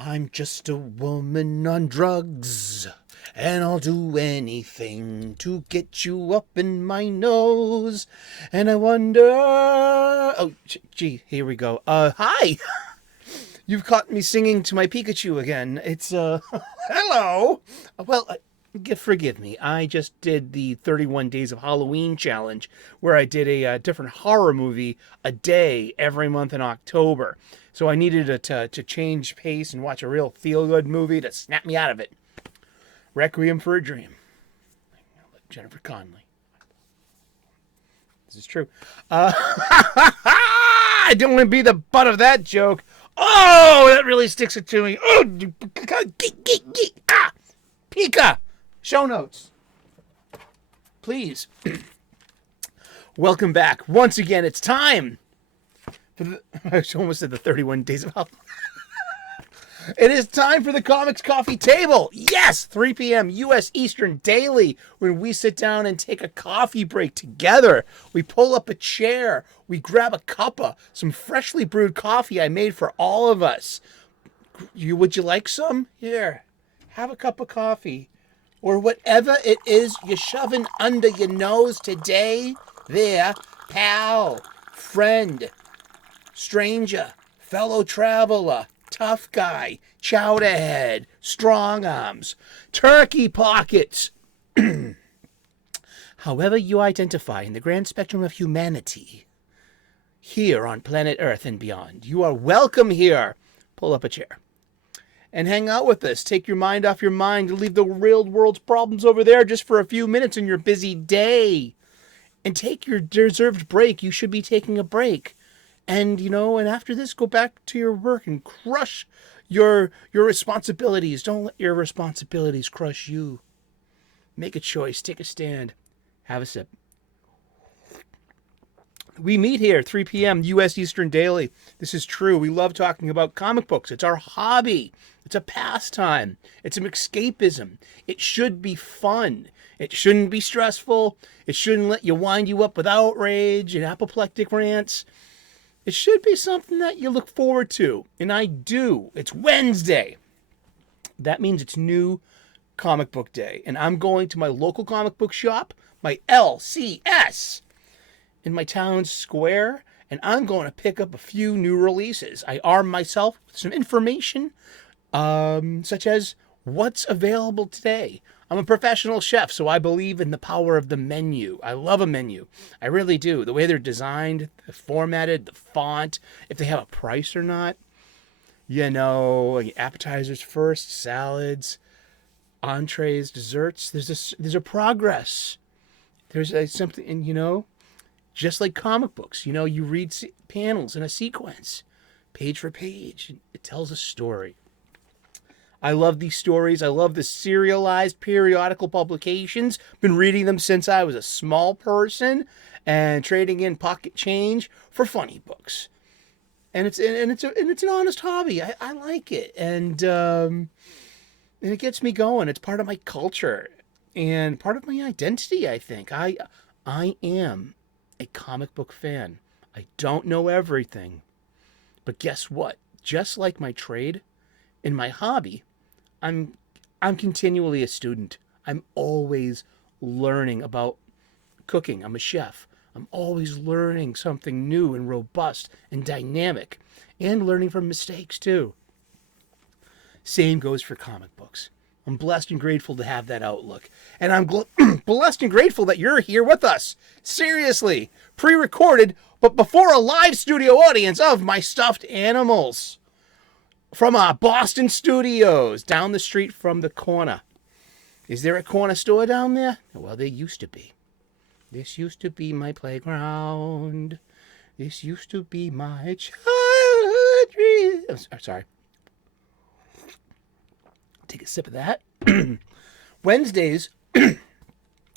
I'm just a woman on drugs, and I'll do anything to get you up in my nose. And I wonder... Oh, gee, here we go. Hi! You've caught me singing to my Pikachu again. It's, hello! Well, forgive me. I just did the 31 Days of Halloween challenge, where I did a different horror movie a day every month in October. So I needed to change pace and watch a real feel-good movie to snap me out of it. Requiem for a Dream. Jennifer Connelly. This is true. I don't want to be the butt of that joke. Oh, that really sticks it to me. Oh, geek. Ah, Pika. Show notes. Please. Welcome back. Once again, it's time. I almost said the 31 Days of Halloween. It is time for the Comics Coffee Table. Yes, 3 p.m. U.S. Eastern daily, when we sit down and take a coffee break together. We pull up a chair. We grab a cuppa, some freshly brewed coffee I made for all of us. Would you like some? Here, have a cup of coffee. Or whatever it is you're shoving under your nose today. There, pal, friend, stranger, fellow traveler, tough guy, chowderhead, strong arms, turkey pockets. However you identify in the grand spectrum of humanity, here on planet Earth and beyond, you are welcome here. Pull up a chair and hang out with us. Take your mind off your mind and leave the real world's problems over there just for a few minutes in your busy day. And take your deserved break. You should be taking a break. And, and after this, go back to your work and crush your responsibilities. Don't let your responsibilities crush you. Make a choice. Take a stand. Have a sip. We meet here 3 p.m. U.S. Eastern daily. This is true. We love talking about comic books. It's our hobby. It's a pastime. It's an escapism. It should be fun. It shouldn't be stressful. It shouldn't let you wind you up with outrage and apoplectic rants. It should be something that you look forward to. And I do. It's Wednesday. That means it's New Comic Book Day. And I'm going to my local comic book shop, my LCS, in my town square. And I'm going to pick up a few new releases. I arm myself with some information, such as what's available today. I'm a professional chef, so I believe in the power of the menu. I love a menu. I really do. The way they're designed, the formatted, the font, if they have a price or not. Appetizers first, salads, entrees, desserts. There's a progress. There's something, and just like comic books, you read panels in a sequence, page for page. It tells a story. I love these stories. I love the serialized periodical publications. Been reading them since I was a small person and trading in pocket change for funny books. And it's an honest hobby. I like it. And it gets me going. It's part of my culture and part of my identity, I think. I am a comic book fan. I don't know everything. But guess what? Just like my trade, in my hobby, I'm continually a student. I'm always learning about cooking. I'm a chef. I'm always learning something new and robust and dynamic, and learning from mistakes too. Same goes for comic books. I'm blessed and grateful to have that outlook. And I'm blessed and grateful that you're here with us. Seriously, pre-recorded, but before a live studio audience of my stuffed animals. From our Boston studios, down the street from the corner. Is there a corner store down there? Well, there used to be. This used to be my playground. This used to be my childhood dream. I'm sorry. Take a sip of that. Wednesdays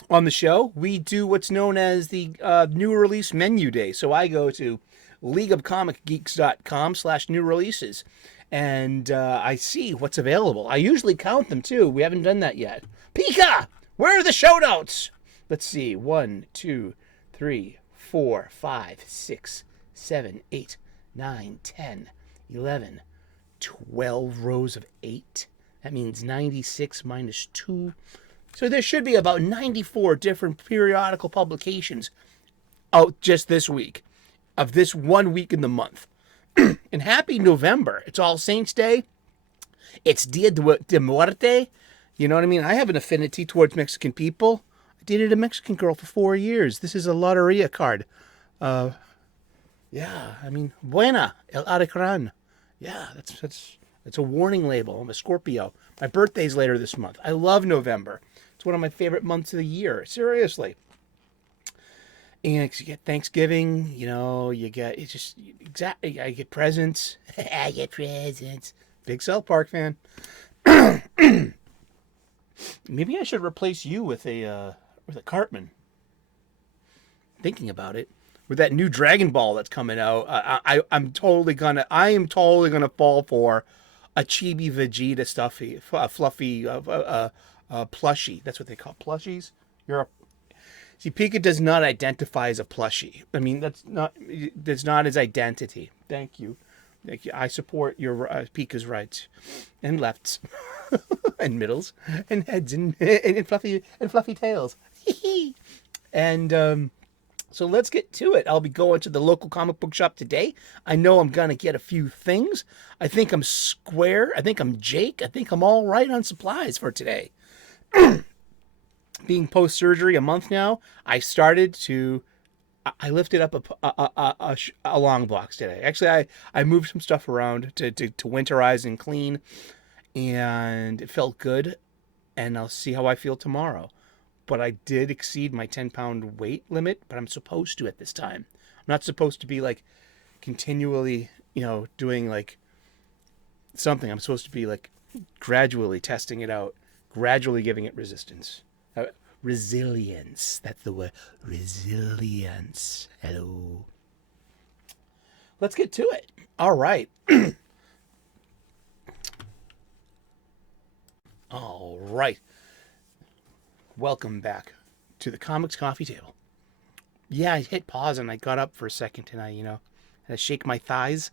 on the show, we do what's known as the new release menu day. So I go to leagueofcomicgeeks.com/new releases. And I see what's available. I usually count them, too. We haven't done that yet. Pika! Where are the show notes? Let's see. 1, 2, 3, 4, 5, 6, 7, 8, 9, 10, 11, 12 rows of 8. That means 96 minus 2. So there should be about 94 different periodical publications out just this week, of this 1 week in the month. And happy November. It's All Saints Day. It's Dia de Muerte. You know what I mean? I have an affinity towards Mexican people. I dated a Mexican girl for 4 years. This is a loteria card. Yeah, I mean, buena, el aricran. Yeah, that's a warning label. I'm a Scorpio. My birthday's later this month. I love November. It's one of my favorite months of the year. Seriously. And you get Thanksgiving, you know, you get, it's just, exactly, I get presents. I get presents. Big South Park fan. Maybe I should replace you with a Cartman. Thinking about it. With that new Dragon Ball that's coming out, I am totally gonna fall for a Chibi Vegeta stuffy, fluffy plushie. That's what they call plushies. See, Pika does not identify as a plushie. I mean, that's not his identity. Thank you. I support your Pika's rights and lefts and middles and heads and fluffy tails. And so let's get to it. I'll be going to the local comic book shop today. I know I'm gonna get a few things. I think I'm square. I think I'm Jake. I think I'm all right on supplies for today. Being post-surgery a month now, I lifted up a long box today. Actually, I moved some stuff around to winterize and clean, and it felt good, and I'll see how I feel tomorrow. But I did exceed my 10-pound weight limit, but I'm supposed to at this time. I'm not supposed to be, like, continually, you know, doing, like, something. I'm supposed to be, like, gradually testing it out, gradually giving it resistance. Resilience. That's the word. Resilience. Hello. Let's get to it. All right. All right. Welcome back to the Comics Coffee Table. Yeah, I hit pause and I got up for a second and I had to shake my thighs.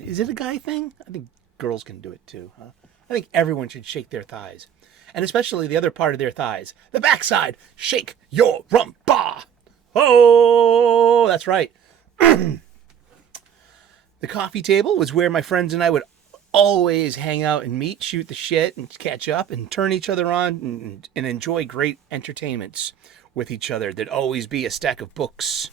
Is it a guy thing? I think girls can do it too, huh? I think everyone should shake their thighs. And especially the other part of their thighs. The backside. Shake your rumpa. Oh, that's right. The coffee table was where my friends and I would always hang out and meet, shoot the shit, and catch up, and turn each other on, and enjoy great entertainments with each other. There'd always be a stack of books.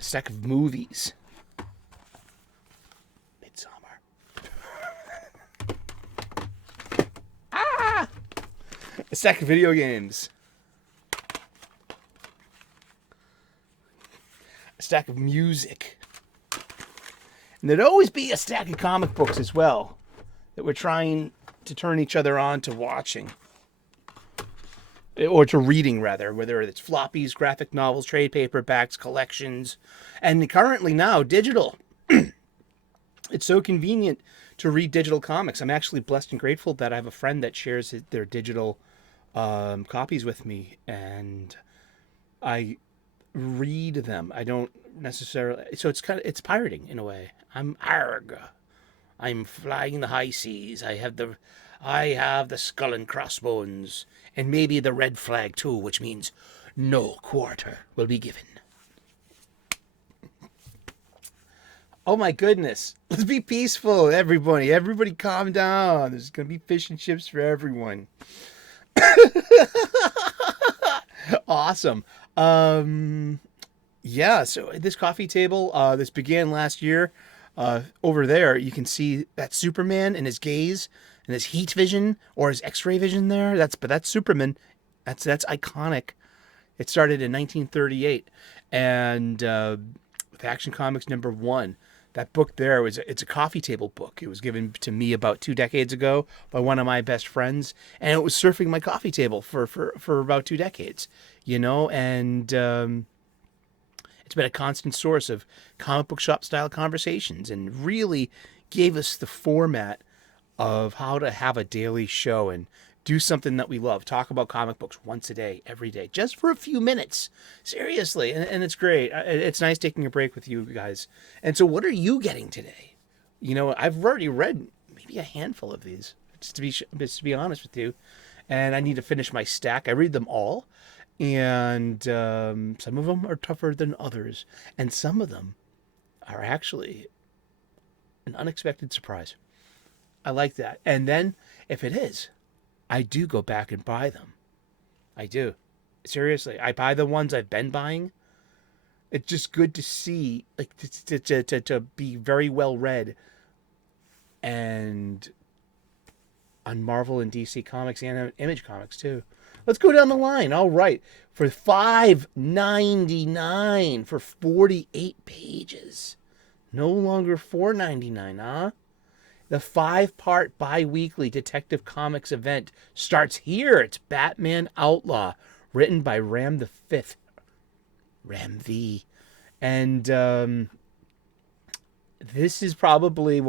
A stack of movies. A stack of video games. A stack of music. And there'd always be a stack of comic books as well that we're trying to turn each other on to watching. Or to reading, rather. Whether it's floppies, graphic novels, trade paperbacks, collections. And currently now, digital. It's so convenient to read digital comics. I'm actually blessed and grateful that I have a friend that shares their digital copies with me, and I read them. I don't necessarily, so it's pirating in a way. I'm flying the high seas. I have the skull and crossbones, and maybe the red flag too, which means no quarter will be given. Oh my goodness. Let's be peaceful, everybody. Everybody calm down. There's going to be fish and chips for everyone. Awesome. Yeah, so this coffee table, this began last year. Over there, you can see that Superman and his gaze and his heat vision or his X-ray vision there. That's Superman. That's iconic. It started in 1938, and with Action Comics #1. That book there it's a coffee table book. It was given to me about 2 decades ago by one of my best friends, and it was surfing my coffee table for about 2 decades, and it's been a constant source of comic book shop style conversations and really gave us the format of how to have a daily show and do something that we love. Talk about comic books once a day, every day, just for a few minutes. Seriously. And it's great. It's nice taking a break with you guys. And so what are you getting today? You know, I've already read maybe a handful of these, just to be honest with you. And I need to finish my stack. I read them all. And some of them are tougher than others. And some of them are actually an unexpected surprise. I like that. And then, if it is, I do go back and buy them. I do. Seriously, I buy the ones I've been buying. It's just good to see, like, to be very well read and on Marvel and DC Comics and Image Comics too. Let's go down the line. All right, for $5.99 for 48 pages. No longer $4.99, huh? The 5-part bi-weekly Detective Comics event starts here. It's Batman Outlaw, written by Ram the Fifth. Ram V. And this is probably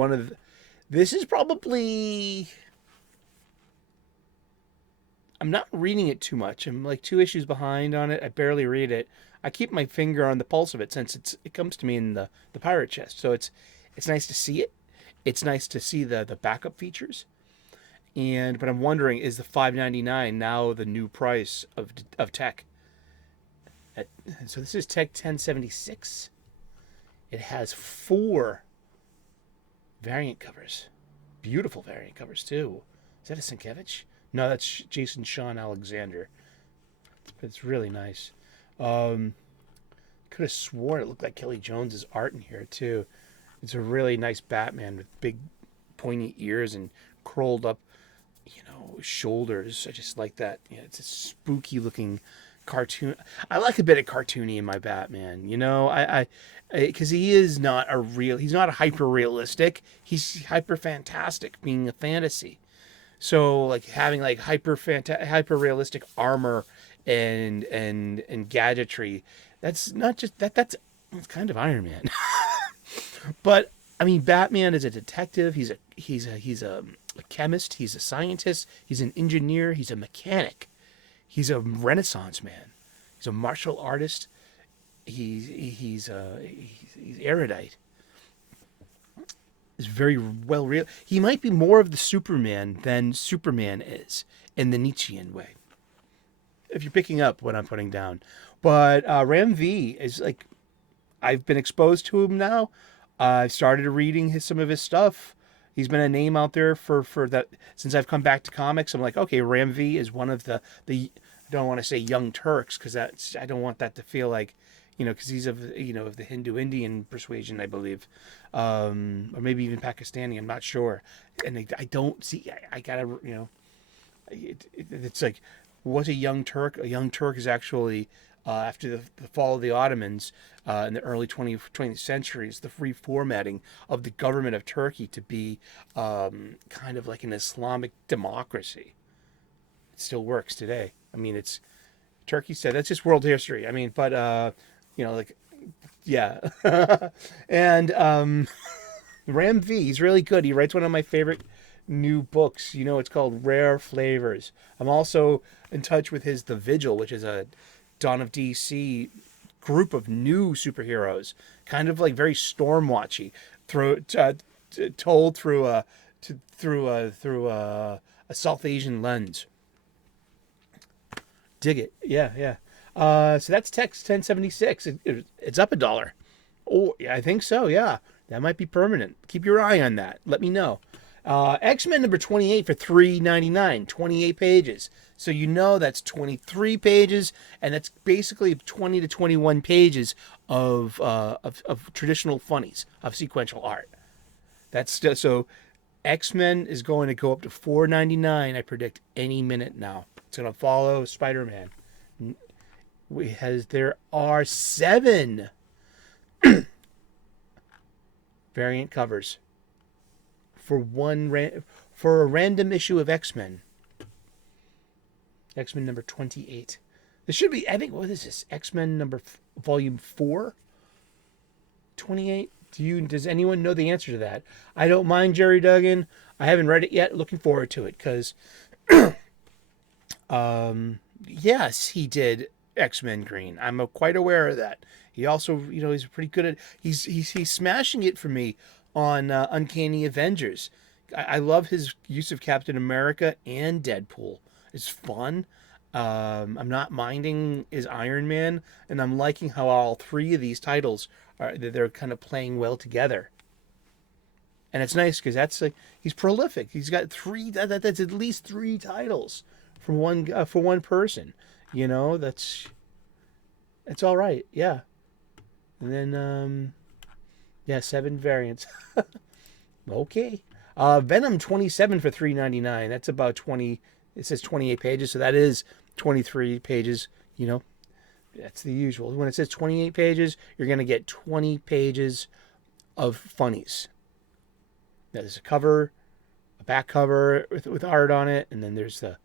I'm not reading it too much. I'm like 2 issues behind on it. I barely read it. I keep my finger on the pulse of it since it comes to me in the pirate chest. So it's nice to see it. It's nice to see the backup features. But I'm wondering, is the $5.99 now the new price of tech? So this is Tech 1076. It has 4 variant covers. Beautiful variant covers, too. Is that a Sienkiewicz? No, that's Jason Sean Alexander. It's really nice. Could have sworn it looked like Kelly Jones's art in here, too. It's a really nice Batman with big, pointy ears and curled up, shoulders. I just like that. It's a spooky-looking cartoon. I like a bit of cartoony in my Batman. Because he's not a hyper realistic. He's hyper fantastic, being a fantasy. So like having like hyper realistic armor and gadgetry. That's not just that's kind of Iron Man. But I mean, Batman is a detective. He's a chemist. He's a scientist. He's an engineer. He's a mechanic. He's a Renaissance man. He's a martial artist. He's erudite. He's very well real. He might be more of the Superman than Superman is in the Nietzschean way, if you're picking up what I'm putting down. But Ram V is like, I've been exposed to him now. I've started reading some of his stuff. He's been a name out there for that since I've come back to comics. I'm like, okay, Ram V is one of the I don't want to say young Turks because I don't want that to feel like, because he's of the Hindu Indian persuasion, I believe, or maybe even Pakistani. I'm not sure, and I don't see. I gotta, it's like, what's a young Turk? A young Turk is actually after the fall of the Ottomans in the early 20th centuries, the reformatting of the government of Turkey to be kind of like an Islamic democracy. It still works today. I mean, it's Turkey said that's just world history. I mean, but yeah. And Ram V, he's really good. He writes one of my favorite new books. It's called Rare Flavors. I'm also in touch with his The Vigil, which is a Dawn of DC group of new superheroes, kind of like very Stormwatchy, told through a South Asian lens. Dig it, yeah. So that's Text 1076. It's up $1. Oh, yeah, I think so. Yeah, that might be permanent. Keep your eye on that. Let me know. X-Men number 28 for $3.99. 28 pages. So that's 23 pages, and that's basically 20 to 21 pages of traditional funnies of sequential art. That's still so. X-Men is going to go up to $4.99. I predict any minute now. It's going to follow Spider-Man. There are 7 variant covers for a random issue of X-Men. X-Men number 28. This should be, I think, what is this? X-Men volume 4? 28? Does anyone know the answer to that? I don't mind, Jerry Duggan. I haven't read it yet. Looking forward to it because Yes, he did X-Men Green. I'm quite aware of that. He also, he's pretty good at. He's smashing it for me on Uncanny Avengers. I love his use of Captain America and Deadpool. It's fun. I'm not minding his Iron Man, and I'm liking how all three of these titles are. They're kind of playing well together. And it's nice because that's like he's prolific. He's got three. That's at least three titles for one person. That's all right. Yeah. And then yeah, 7 variants. Okay. Venom 27 for 3.99. That's about 20. It says 28 pages, so that is 23 pages. That's the usual. When it says 28 pages, you're gonna get 20 pages of funnies. Now, there's a cover, a back cover with art on it, and then there's the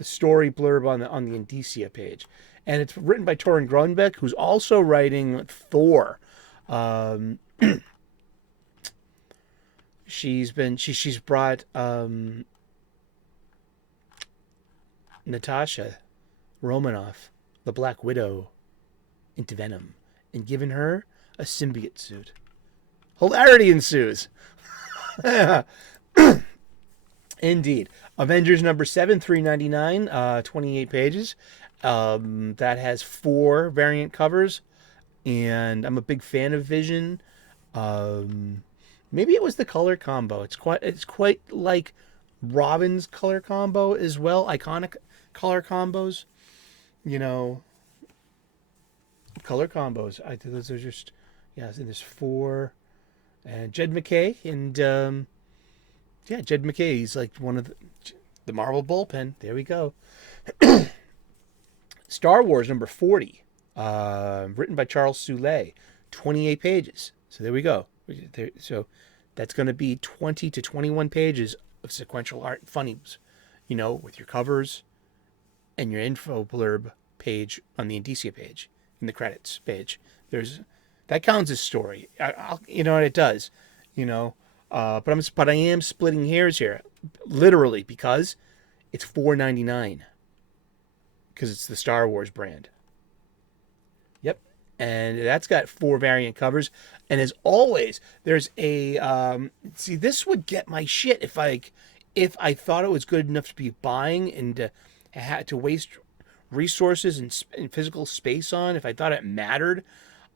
story blurb on the Indicia page, and it's written by Torun Grunbeck, who's also writing Thor. She's brought Natasha Romanoff, the Black Widow, into Venom, and given her a symbiote suit. Hilarity ensues. Indeed. Avengers number 7, 3.99, 28 pages. That has 4 variant covers, and I'm a big fan of Vision. Maybe it was the color combo. It's quite like Robin's color combo as well. Iconic color combos. Color combos. Those are just, yeah. And there's 4, and Jed McKay, and Jed McKay. He's like one of the Marvel bullpen. There we go. Star Wars number 40, written by Charles Soule, 28 pages. So there we go. So that's going to be 20 to 21 pages of sequential art funnies, with your covers and your info blurb page on the Indicia page, in the credits page. That counts as story. It does, but I am splitting hairs here, literally, because it's $4.99, because it's the Star Wars brand. Yep. And that's got 4 variant covers. And as always, there's a see, this would get my shit if I thought it was good enough to be buying and had to waste resources and physical space on. If I thought it mattered,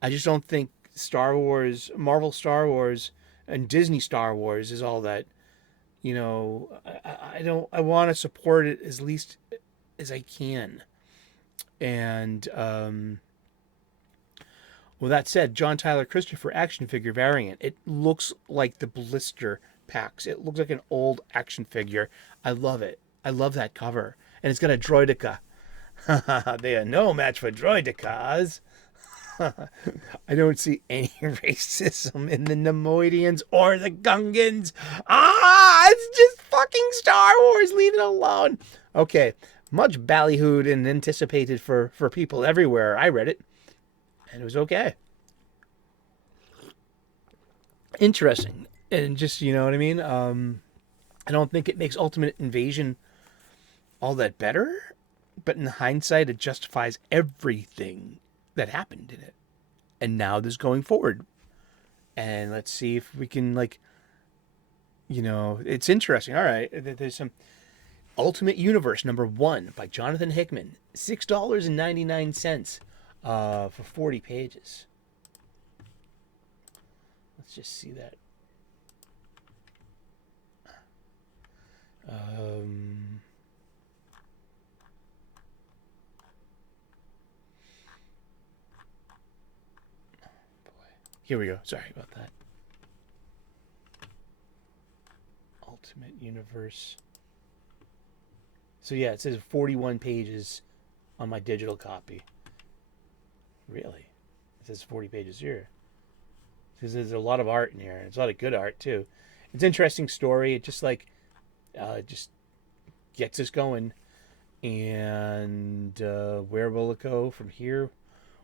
I just don't think Star Wars, Marvel Star Wars, and Disney Star Wars is all that. I want to support it as least as I can. And well, that said, John Tyler Christopher action figure variant. It looks like the blister packs. It looks like an old action figure. I love it. I love that cover. And it's got a droideka. They are no match for droidekas. I don't see any racism in the Nemoidians or the Gungans. It's just fucking Star Wars. Leave it alone. Okay, much ballyhooed and anticipated for people everywhere. I read it, and it was okay. Interesting. And just, you know what I mean? I don't think it makes Ultimate Invasion all that better, but in hindsight, it justifies everything that happened in it. And now this going forward. And let's see if we can, it's interesting. All right. There's some Ultimate Universe number 1 by Jonathan Hickman. $6.99 for 40 pages. Let's just see that. Here we go. Sorry about that. Ultimate Universe. So yeah, it says 41 pages on my digital copy. Really? It says 40 pages here. Because there's a lot of art in here. There's a lot of good art too. It's an interesting story. It just just gets us going. And where will it go from here?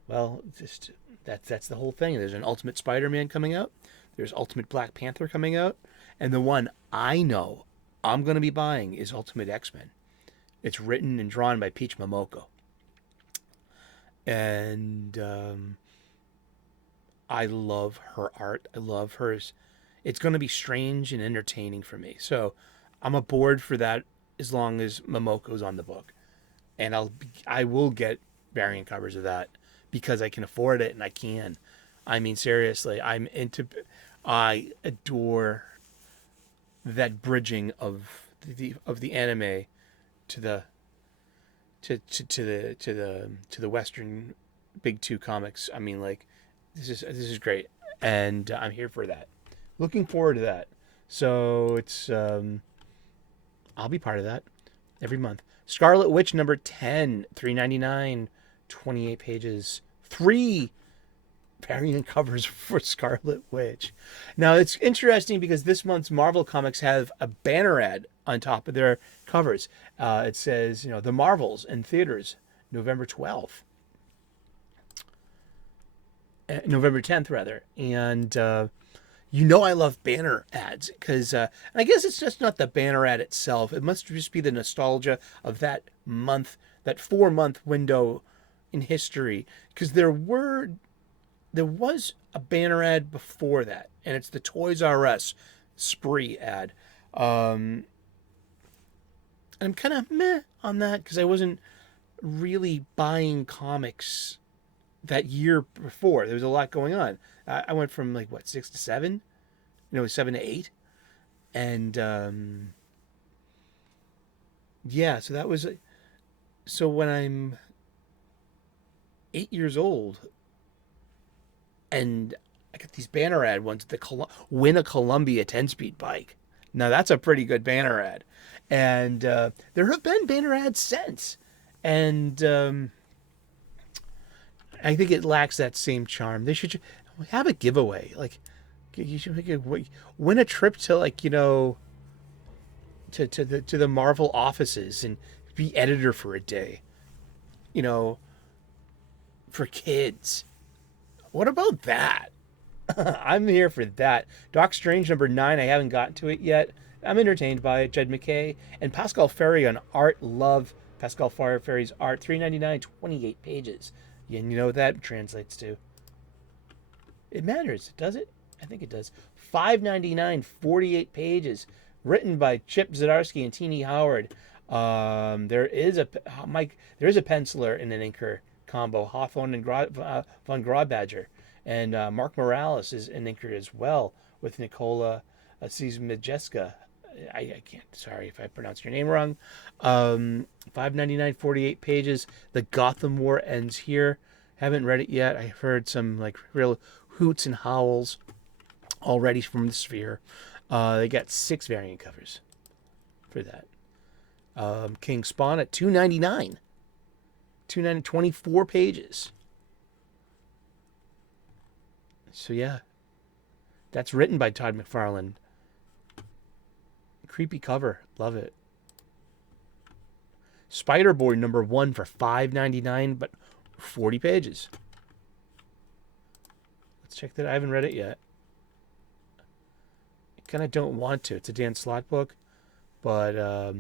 Well, just that's the whole thing. There's an Ultimate Spider-Man coming out. There's Ultimate Black Panther coming out. And the one I know I'm going to be buying is Ultimate X-Men. It's written and drawn by Peach Momoko. And I love her art. I love hers. It's going to be strange and entertaining for me. So I'm aboard for that as long as Momoko's on the book. And I will get variant covers of that because I can afford it and I can. I mean, seriously, I adore that bridging of the anime to the Western big two comics. I mean, like, this is great, and I'm here for that. Looking forward to that. So it's I'll be part of that every month. Scarlet Witch number 10, $3.99, 28 pages, 3 variant covers for Scarlet Witch. Now it's interesting because this month's Marvel comics have a banner ad on top of their covers. It says, The Marvels in theaters, November 12th. November 10th, rather. And I love banner ads because I guess it's just not the banner ad itself. It must just be the nostalgia of that month, that 4-month window in history. Because there was a banner ad before that, and it's the Toys R Us spree ad. And I'm kind of meh on that because I wasn't really buying comics that year before. There was a lot going on. I went from 6 to 7, 7 to 8, and so that was so when I'm 8 years old, and I got these banner ad ones. Win a Columbia 10-speed bike. Now that's a pretty good banner ad, and there have been banner ads since, and I think it lacks that same charm. They should have a giveaway. You should win a trip to to the Marvel offices and be editor for a day. For kids. What about that? I'm here for that. Doc Strange number 9. I haven't gotten to it yet. I'm entertained by it. Jed McKay and Pascal Ferry on art. Love Pascal Ferry's art. $3.99, 28 pages. And you know what that translates to? It matters, does it? I think it does. $5.99, 48 pages. Written by Chip Zdarsky and Teenie Howard. There is a penciler and an inker combo, Hawthorne and von Grawbadger. And Mark Morales is an inker as well with Nicola Majeska. I can't, sorry if I pronounced your name wrong. $5.99, 48 pages. The Gotham War ends here. Haven't read it yet. I've heard some real hoots and howls already from the Sphere. They got 6 variant covers for that. King Spawn at $2.99. 24 pages. So yeah, that's written by Todd McFarlane. Creepy cover, love it. Spider-Boy number 1 for $5.99, but 40 pages. Let's check that. I haven't read it yet. I kind of don't want to. It's a Dan Slott book, but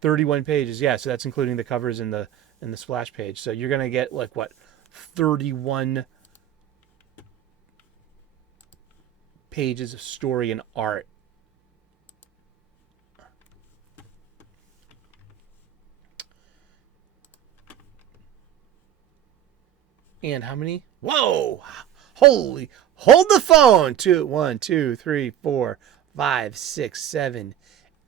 31 pages. Yeah, so that's including the covers and the splash page. So you're gonna get 31 pages of story and art. And how many? Whoa! Holy! Hold the phone! 1, 2, 3, 4, 5, 6, 7,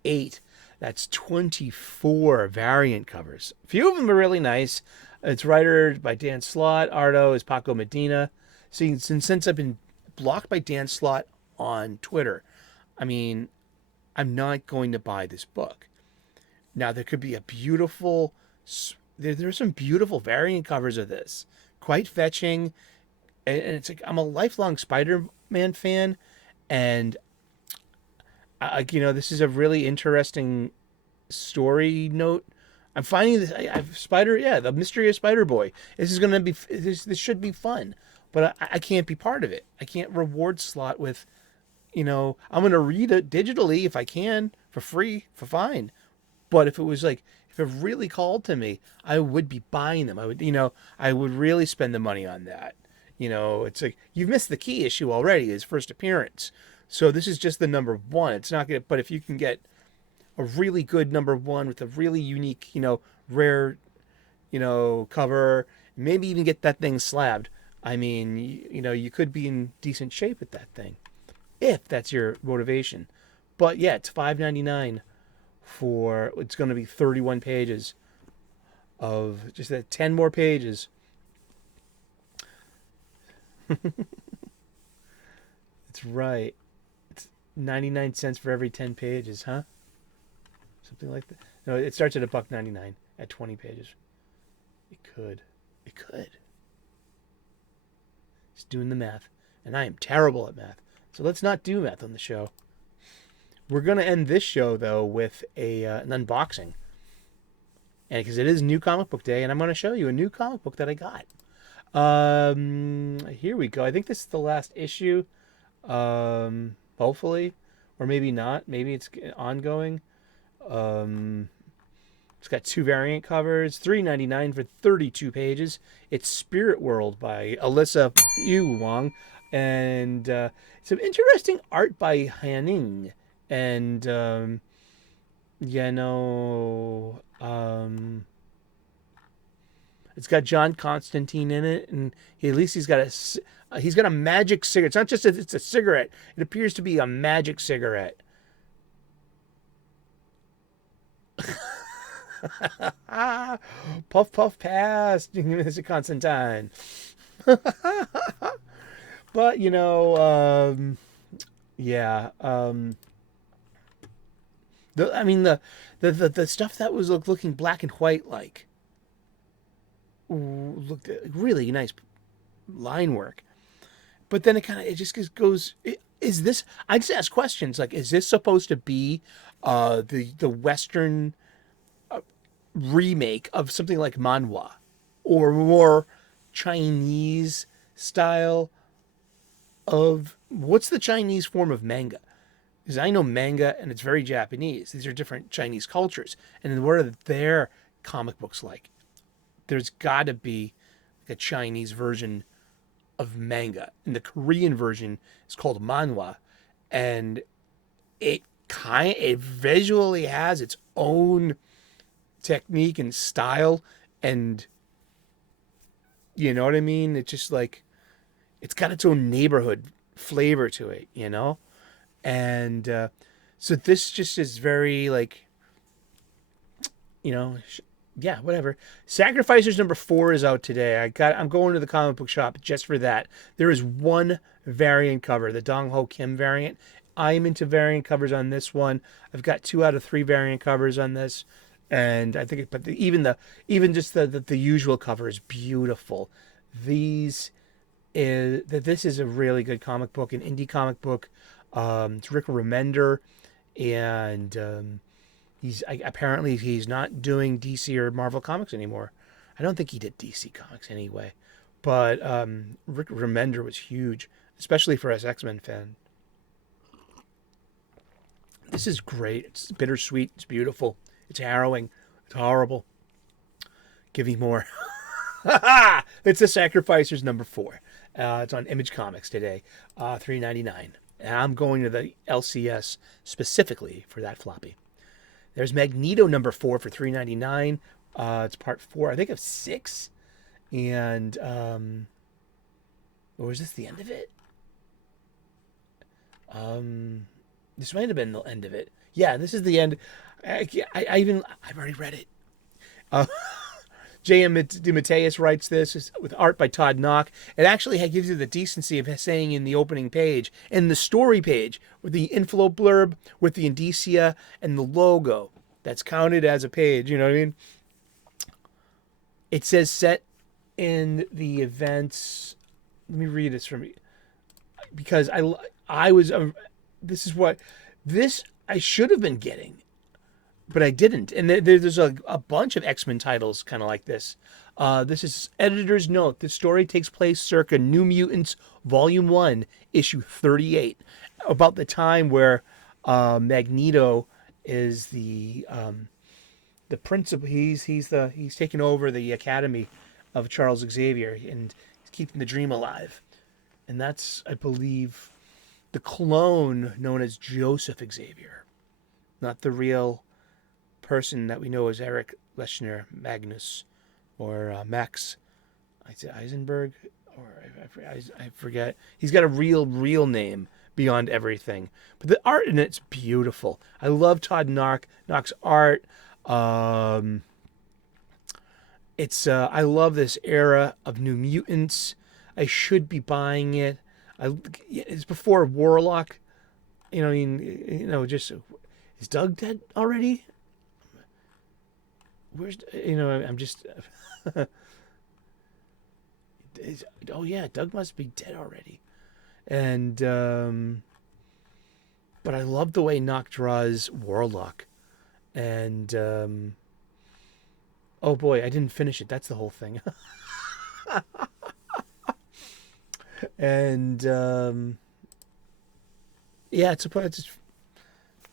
8. That's 24 variant covers. A few of them are really nice. It's writer by Dan Slott. Arto is Paco Medina. See, since I've been blocked by Dan Slott on Twitter, I mean, I'm not going to buy this book. Now, there could be a beautiful... There's some beautiful variant covers of this. Quite fetching. And it's I'm a lifelong Spider-Man fan. And, this is a really interesting story note. I'm finding this... the mystery of Spider-Boy. This is going to be... This should be fun. But I can't be part of it. I can't reward Slott with... I'm going to read it digitally if I can, for free, for fine. But if it was if if it really called to me, I would be buying them. I would really spend the money on that. It's like you've missed the key issue already, his first appearance. So this is just the number one. It's not gonna, but if you can get a really good number one with a really unique, rare, cover, maybe even get that thing slabbed. I mean, you could be in decent shape with that thing, if that's your motivation. But yeah, it's $5.99 for, it's going to be 31 pages of just 10 more pages. It's right. It's 99 cents for every 10 pages, huh? Something like that. No, it starts at $1.99 at 20 pages. It could. It's doing the math, and I am terrible at math. So let's not do math on the show. We're going to end this show, though, with an unboxing. And because it is New Comic Book Day, and I'm going to show you a new comic book that I got. Here we go. I think this is the last issue. Hopefully. Or maybe not. Maybe it's ongoing. It's got 2 variant covers, $3.99 for 32 pages. It's Spirit World by Alyssa Yu Wong, and some interesting art by Hanning. And it's got John Constantine in it, and he's got a magic cigarette. It's not just it's a cigarette; it appears to be a magic cigarette. Puff puff pass, Mr. Constantine. But the stuff that was looking black and white looked really nice line work. But then it just goes. Is this? I just ask questions like, is this supposed to be the Western remake of something like manhwa, or more Chinese style of what's the Chinese form of manga? Because I know manga and it's very Japanese. These are different Chinese cultures, and then what are their comic books like? There's got to be like a Chinese version of manga, and the Korean version is called manhwa, and it visually has its own technique and style, and you know what I mean? It's just like it's got its own neighborhood flavor to it, and so this just is very like, whatever. Sacrificers number 4 is out today. I'm going to the comic book shop just for that. There is one variant cover, the Dong Ho Kim variant. I'm into variant covers on this one. I've got 2 out of 3 variant covers on this. And I think, even just the usual cover is beautiful. This is a really good comic book, an indie comic book. It's Rick Remender, and apparently he's not doing DC or Marvel comics anymore. I don't think he did DC comics anyway, but Rick Remender was huge, especially for us X-Men fan. This is great. It's bittersweet. It's beautiful. It's harrowing. It's horrible. Give me more. It's the Sacrificers number 4. It's on Image Comics today. $3.99. And I'm going to the LCS specifically for that floppy. There's Magneto number 4 for $3.99. It's part 4, I think, of 6. And or is this the end of it? This might have been the end of it. Yeah, this is the end. I've already read it. J.M. DeMatteis writes this with art by Todd Knock. It actually gives you the decency of saying in the opening page, in the story page, with the info blurb, with the indicia, and the logo. That's counted as a page, you know what I mean? It says set in the events. Let me read this from you. Because this I should have been getting, but I didn't. And there's a bunch of X-Men titles kind of like this. This is editor's note. This story takes place circa New Mutants Volume 1, Issue 38, about the time where Magneto is the the principal. He's taken over the academy of Charles Xavier, and he's keeping the dream alive. And that's, I believe, the clone known as Joseph Xavier, not the real person that we know as Eric Leshner Magnus or Max Eisenberg, or I forget. He's got a real name beyond everything. But the art in it's beautiful. I love Todd Knock's art. I love this era of New Mutants. I should be buying it. It's before Warlock. Just, is Doug dead already? I'm just. Oh yeah, Doug must be dead already. And but I love the way Knock draws Warlock, and oh boy, I didn't finish it. That's the whole thing. And yeah, it's a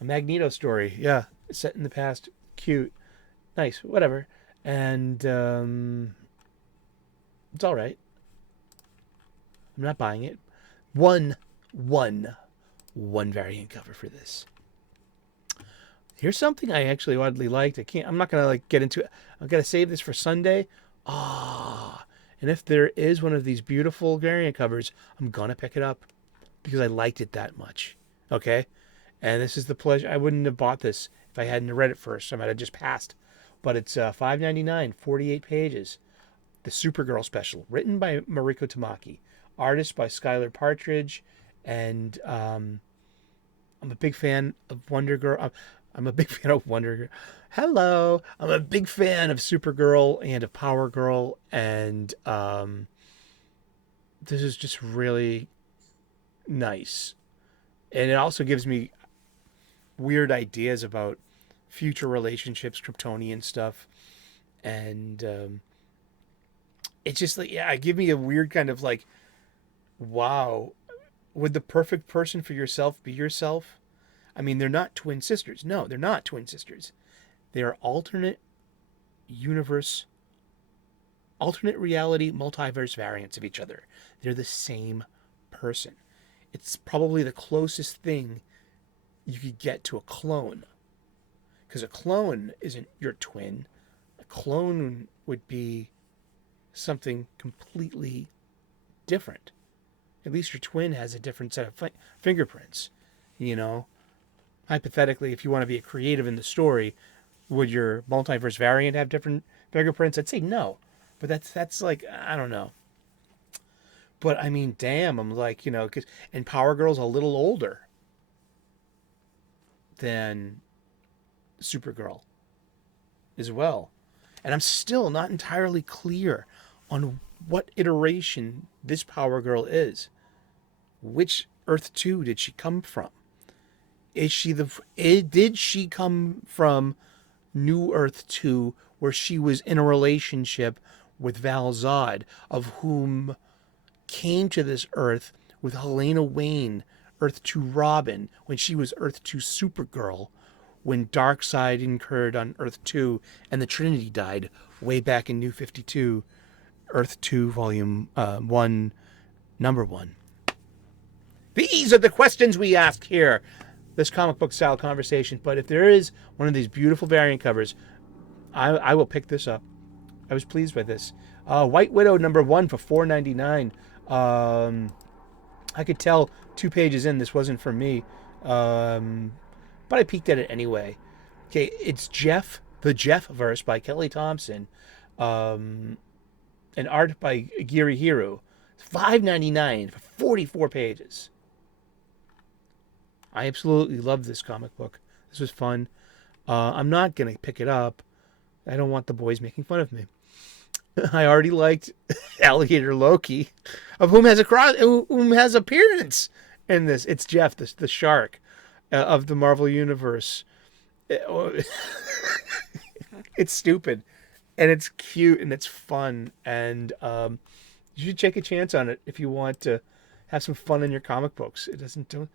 Magneto story. Yeah, set in the past, cute, nice, whatever. And it's all right. I'm not buying it. One variant cover for this. Here's something I actually oddly liked. I'm not gonna get into it. I'm gonna save this for Sunday. And if there is one of these beautiful variant covers, I'm gonna pick it up because I liked it that much. Okay? And this is the pleasure. I wouldn't have bought this if I hadn't read it first. I might have just passed. But it's $5.99, 48 pages. The Supergirl special, written by Mariko Tamaki, artist by Skylar Partridge, and I'm a big fan of Wonder Girl. I'm a big fan of Wonder Girl. Hello, I'm a big fan of Supergirl and of Power Girl, and this is just really nice, and it also gives me weird ideas about future relationships, Kryptonian stuff, and it's just give me a weird kind of wow, would the perfect person for yourself be yourself? I mean, they're not twin sisters. No, they're not twin sisters. They are alternate universe, alternate reality, multiverse variants of each other. They're the same person. It's probably the closest thing you could get to a clone. Because a clone isn't your twin. A clone would be something completely different. At least your twin has a different set of fingerprints. Hypothetically, if you want to be creative in the story, would your multiverse variant have different fingerprints? I'd say no. But that's I don't know. But I mean, damn, I'm and Power Girl's a little older than Supergirl as well. And I'm still not entirely clear on what iteration this Power Girl is. Which Earth 2 did she come from? Did she come from New Earth 2, where she was in a relationship with Val Zod, of whom came to this Earth with Helena Wayne, Earth 2 Robin, when she was Earth 2 Supergirl, when Darkseid incurred on Earth 2 and the Trinity died way back in New 52, Earth 2, Volume 1, Number 1. These are the questions we ask here, this comic book style conversation. But if there is one of these beautiful variant covers, I will pick this up. I was pleased by this. White Widow number 1 for $4.99. I could tell 2 pages in this wasn't for me, but I peeked at it anyway. Okay, it's the Jeff verse by Kelly Thompson, and art by Giri Hiru. It's $5.99 for 44 pages. I absolutely love this comic book. This was fun. I'm not going to pick it up. I don't want the boys making fun of me. I already liked Alligator Loki, of whom has appearance in this. It's Jeff, the shark of the Marvel Universe. It's stupid, and it's cute, and it's fun, and you should take a chance on it if you want to have some fun in your comic books. It doesn't do,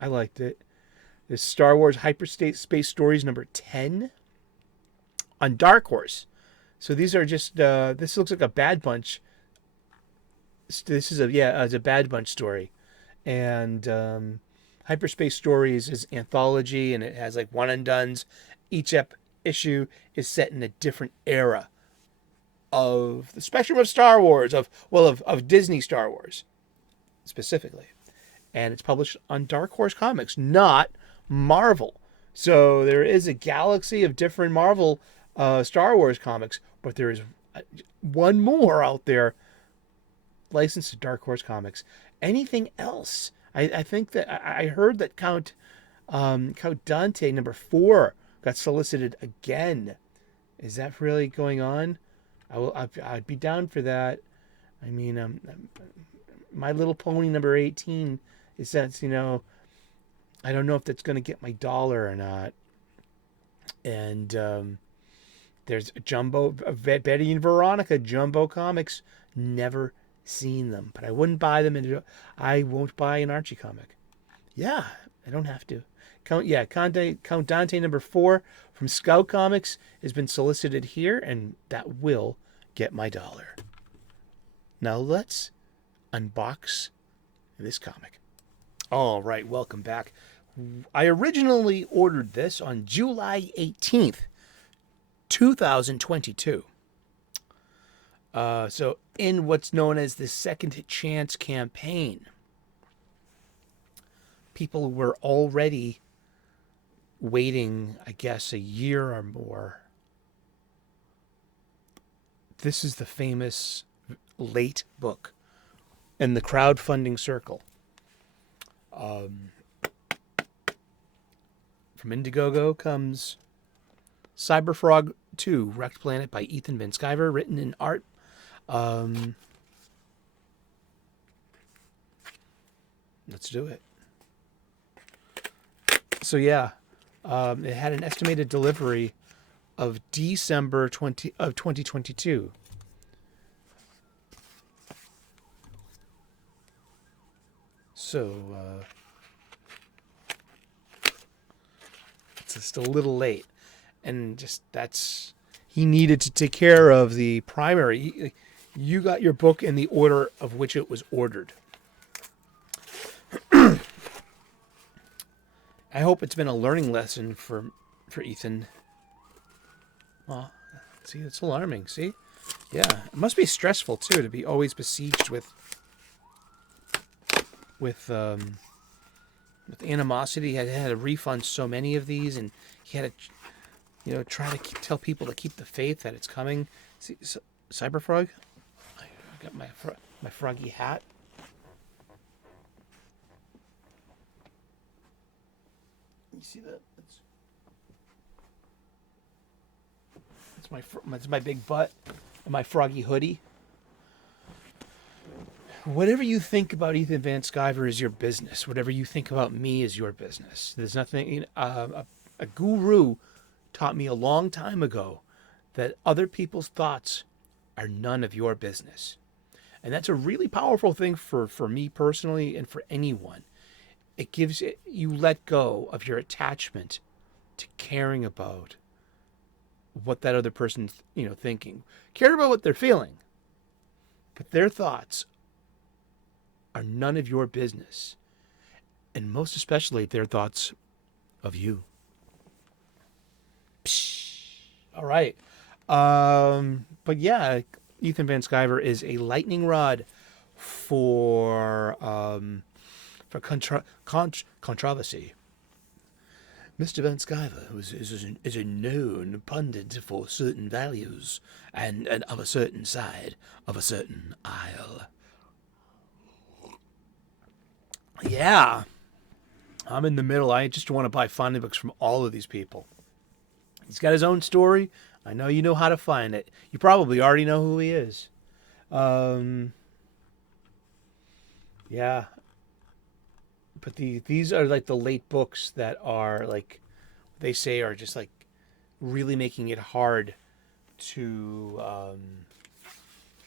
I liked it. This Star Wars Hyperspace Stories number 10 on Dark Horse. So these are just, this looks like a Bad Bunch. This is it's a Bad Bunch story. And Hyperspace Stories is anthology, and it has like one and dones. Each issue is set in a different era of the spectrum of Star Wars, of Disney Star Wars specifically. And it's published on Dark Horse Comics, not Marvel. So there is a galaxy of different Marvel Star Wars comics, but there is one more out there licensed to Dark Horse Comics. Anything else? I think that I heard that Count Dante number 4 got solicited again. Is that really going on? I'd be down for that. I mean, My Little Pony number 18 is that, I don't know if that's going to get my dollar or not. And there's Jumbo, Betty and Veronica, Jumbo Comics. Never seen them, but I wouldn't buy them. I won't buy an Archie comic. Yeah, I don't have to. Count Dante number 4 from Scout Comics has been solicited here, and that will get my dollar. Now let's unbox this comic. All right, welcome back. I originally ordered this on July 18th, 2022. So in what's known as the Second Chance campaign, people were already waiting, I guess, a year or more. This is the famous late book in the crowdfunding circle. From Indiegogo comes Cyberfrog 2, Wrecked Planet by Ethan Van Sciver, written in art. Let's do it. So yeah, it had an estimated delivery of December 2022. So it's just a little late, and he needed to take care of the primary. You got your book in the order of which it was ordered. I hope it's been a learning lesson for Ethan. Well, see, it's alarming. See, yeah, it must be stressful too to be always besieged with animosity. He had to refund so many of these, and he had to, try to tell people to keep the faith that it's coming. See, Cyberfrog. I got my froggy hat. You see that? That's my big butt and my froggy hoodie. Whatever you think about Ethan Van Sciver is your business. Whatever you think about me is your business. There's nothing. A guru taught me a long time ago that other people's thoughts are none of your business, and that's a really powerful thing for me personally and for anyone. It gives you let go of your attachment to caring about what that other person's thinking. Care about what they're feeling, but their thoughts are none of your business, and most especially their thoughts of you. Psh. All right, but yeah, Ethan Van Sciver is a lightning rod for controversy. Mr. Van Sciver is a known pundit for certain values and of a certain side of a certain aisle. Yeah, I'm in the middle. I just want to buy Funnybooks from all of these people. He's got his own story. I know you know how to find it. You probably already know who he is. Yeah. But these are like the late books that are like, they say are just like really making it hard to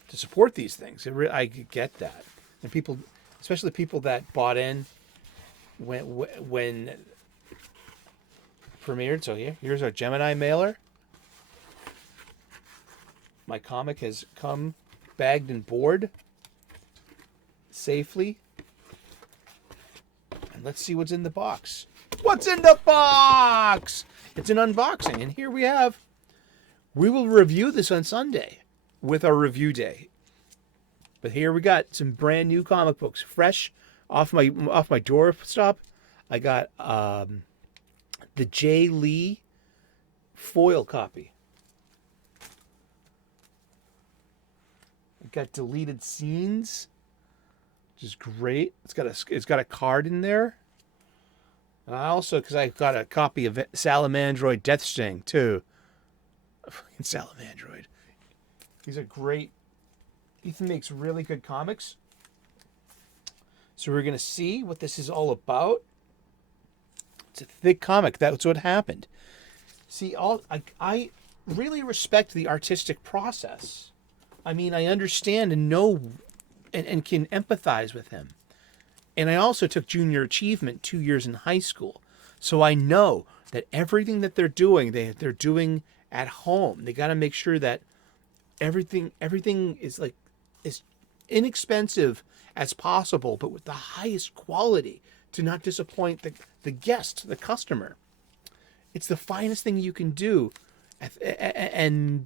support these things. I get that. And people, especially people that bought in when premiered. So here's our Gemini mailer. My comic has come bagged and board safely. And let's see what's in the box. What's in the box? It's an unboxing. And here we will review this on Sunday with our review day. But here we got some brand new comic books, fresh off my doorstep. I got the J. Lee foil copy. I got deleted scenes, which is great. It's got a card in there. And I also, because I got a copy of Salamandroid Death Sting too. Salamandroid. These are great. Ethan makes really good comics. So we're going to see what this is all about. It's a thick comic. That's what happened. See, I really respect the artistic process. I mean, I understand and know and can empathize with him. And I also took junior achievement 2 years in high school. So I know that everything that they're doing, they're doing at home. They got to make sure that everything is like as inexpensive as possible, but with the highest quality to not disappoint the guest, the customer. It's the finest thing you can do. And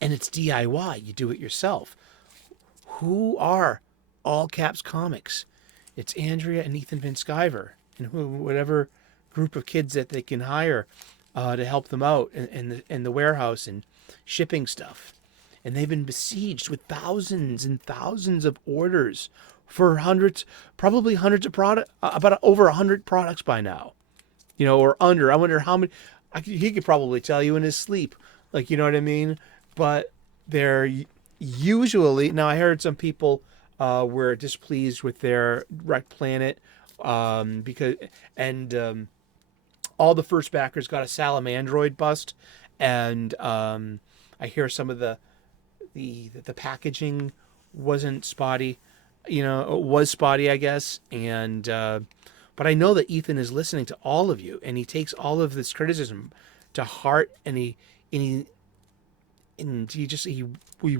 it's DIY. You do it yourself. Who are All Caps Comics? It's Andrea and Ethan Van Sciver, and whatever group of kids that they can hire to help them out in the warehouse and shipping stuff. And they've been besieged with thousands and thousands of orders for probably hundreds of products, about over 100 products by now, or under. I wonder how many. He could probably tell you in his sleep, like, you know what I mean. But they're usually, now I heard some people were displeased with their Wreck Planet because all the first backers got a Salamandroid bust, and I hear some of the packaging wasn't spotty, it was spotty, I guess, and but I know that Ethan is listening to all of you, and he takes all of this criticism to heart, and he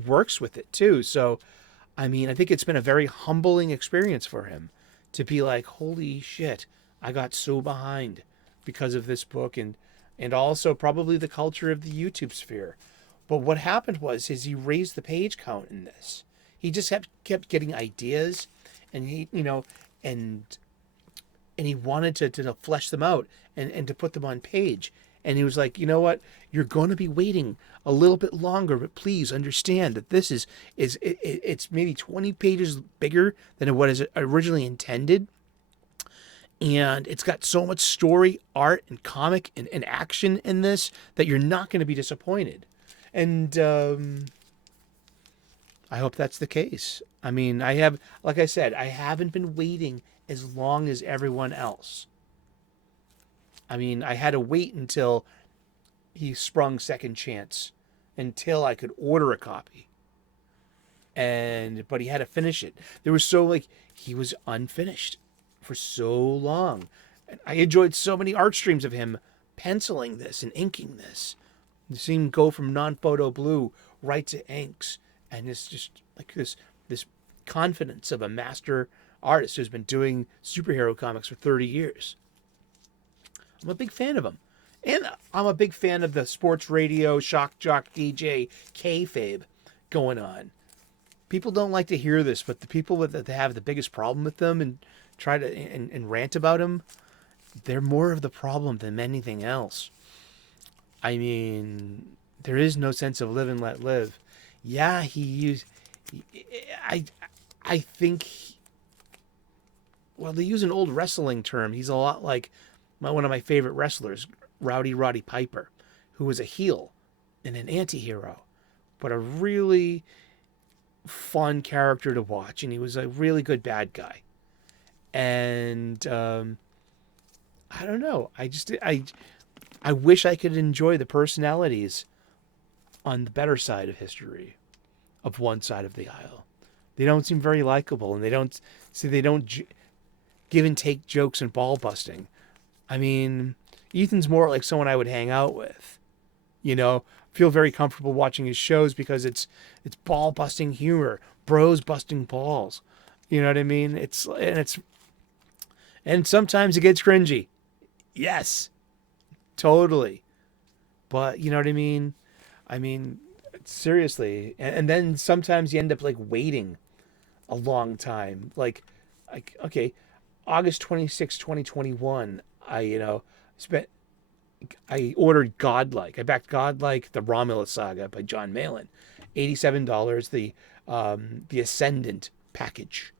works with it too. So, I mean, I think it's been a very humbling experience for him to be like, holy shit, I got so behind because of this book, and also probably the culture of the YouTube sphere. But what happened was he raised the page count in this. He just kept getting ideas, and he wanted to flesh them out and to put them on page. And he was like, you know what? You're going to be waiting a little bit longer, but please understand that this is it's maybe 20 pages bigger than what is originally intended. And it's got so much story, art, and comic and action in this that you're not going to be disappointed. And I hope that's the case. I mean, like I said, I haven't been waiting as long as everyone else. I mean, I had to wait until he sprung second chance, until I could order a copy. But he had to finish it. He was unfinished for so long. And I enjoyed so many art streams of him penciling this and inking this. You see him go from non-photo blue right to inks. And it's just like this confidence of a master artist who's been doing superhero comics for 30 years. I'm a big fan of him. And I'm a big fan of the sports radio, shock jock DJ kayfabe going on. People don't like to hear this, but the people that have the biggest problem with them and try to and rant about him, they're more of the problem than anything else. I mean, there is no sense of live and let live. Yeah, I think, well, they use an old wrestling term. He's a lot like one of my favorite wrestlers, Rowdy Roddy Piper, who was a heel and an anti-hero, but a really fun character to watch, and he was a really good bad guy. And I don't know. I wish I could enjoy the personalities on the better side of history, of one side of the aisle. They don't seem very likable, and they don't give and take jokes and ball busting. I mean, Ethan's more like someone I would hang out with. You know, feel very comfortable watching his shows because it's ball busting humor, bros busting balls. You know what I mean? And sometimes it gets cringy. Yes, totally. But you know what I mean? I mean, seriously. And then sometimes you end up like waiting a long time. Like okay, August 26, 2021, spent I ordered Godlike. I backed Godlike, the Romulus Saga by John Malin. $87, the Ascendant package.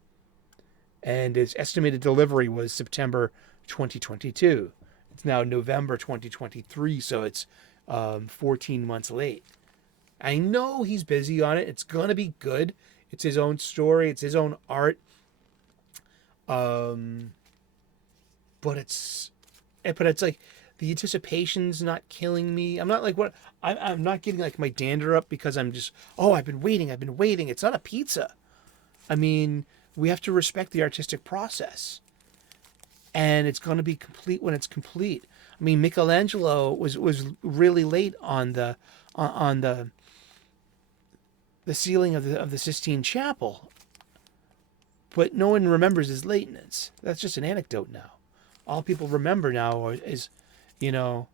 And its estimated delivery was September 2022. It's now November 2023, so it's 14 months late. I know he's busy on it. It's going to be good. It's his own story. It's his own art. Um, but it's like the anticipation's not killing me. I'm not like what I'm not getting like my dander up because I'm just I've been waiting. It's not a pizza. I mean, we have to respect the artistic process, and it's going to be complete when it's complete. I mean, Michelangelo was really late on the ceiling of the Sistine Chapel, but no one remembers his lateness. That's just an anecdote now. All people remember now is, you know,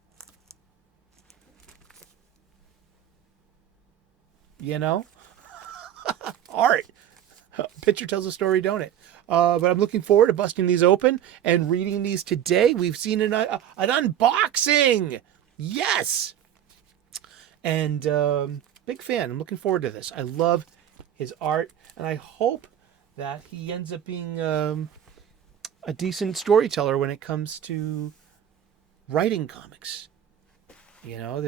you know, art. Picture tells a story, don't it? But I'm looking forward to busting these open and reading these today. We've seen an unboxing. Yes. And big fan. I'm looking forward to this. I love his art, and I hope that he ends up being a decent storyteller when it comes to writing comics. You know,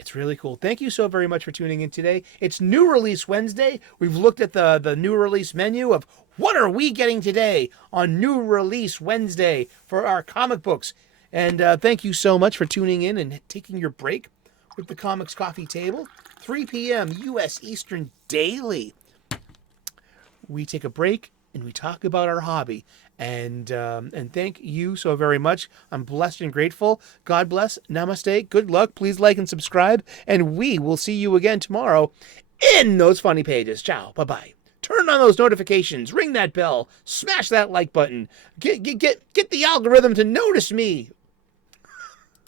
it's really cool. Thank you so very much for tuning in today. It's New Release Wednesday. We've looked at the new release menu of what are we getting today on New Release Wednesday for our comic books. And thank you so much for tuning in and taking your break with the Comics Coffee Table. 3 p.m. U.S. Eastern daily. We take a break and we talk about our hobby. And thank you so very much. I'm blessed and grateful. God bless. Namaste. Good luck. Please like and subscribe. And we will see you again tomorrow in those funny pages. Ciao. Bye-bye. Turn on those notifications. Ring that bell. Smash that like button. Get the algorithm to notice me.